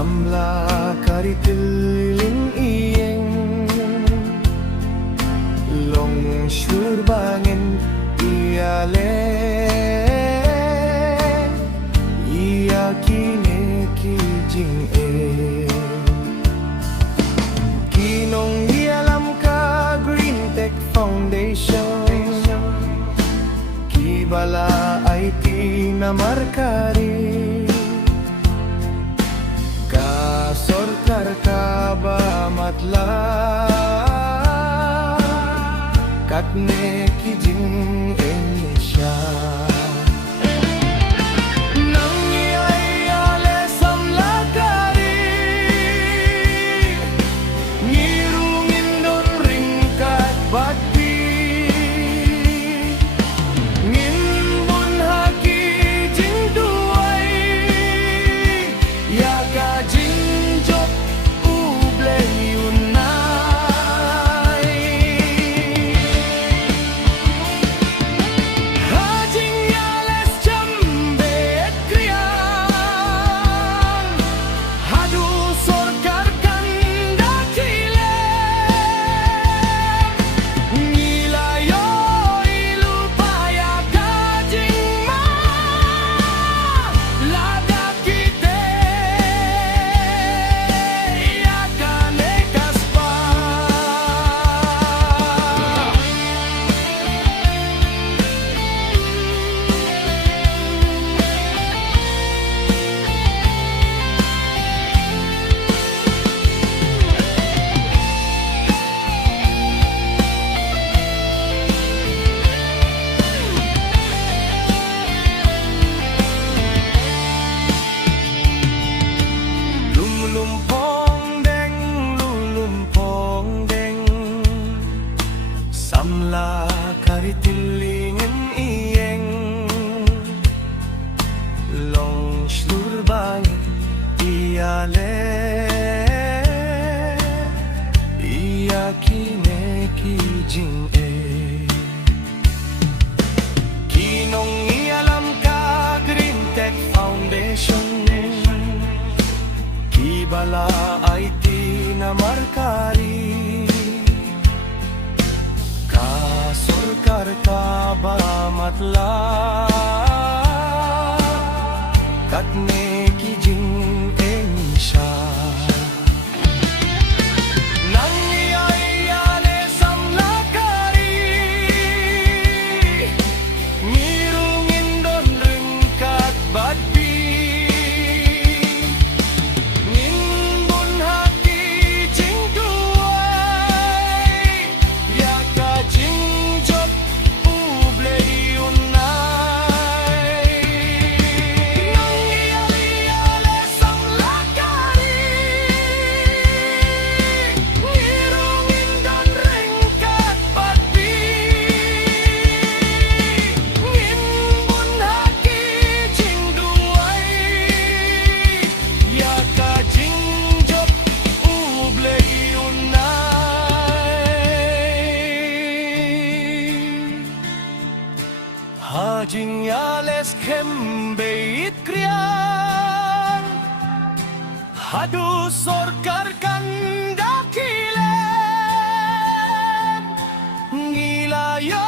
samla karitilin iyeng long syurbangin iyale iya kine kijing kinong ialam ka Green Tech Foundation kibala ay tinamarkari kasorkar ka ba matla katne kijing siya nang iyayale samlagari ngirungin don ringkat bati nginbun haki jing duay yaga jing jok ublay unay hajing yales jambe kriyan hadu sorkar kanda chile nilayo ilupaya kajing ma lada kite yakane kaspa lulumpong deng samla karitilingin iyeng long slurbang iyale iya kine kijing kinong ialam ka Green Tech Foundation kibala ay tinamarkari kasorkar ka ba matla katne kijing siya nang iyayale samlagari ngirungin don ringkat badbi nginbun haki jing duay yaga jing jok ublay unay nang iyayale samlagari ngirungin don ringkat badbi nginbun haki jing duay yaga jing jok ublay unay hajing yales kembeit kriyan hadu sorkar kanda kilen ngilayo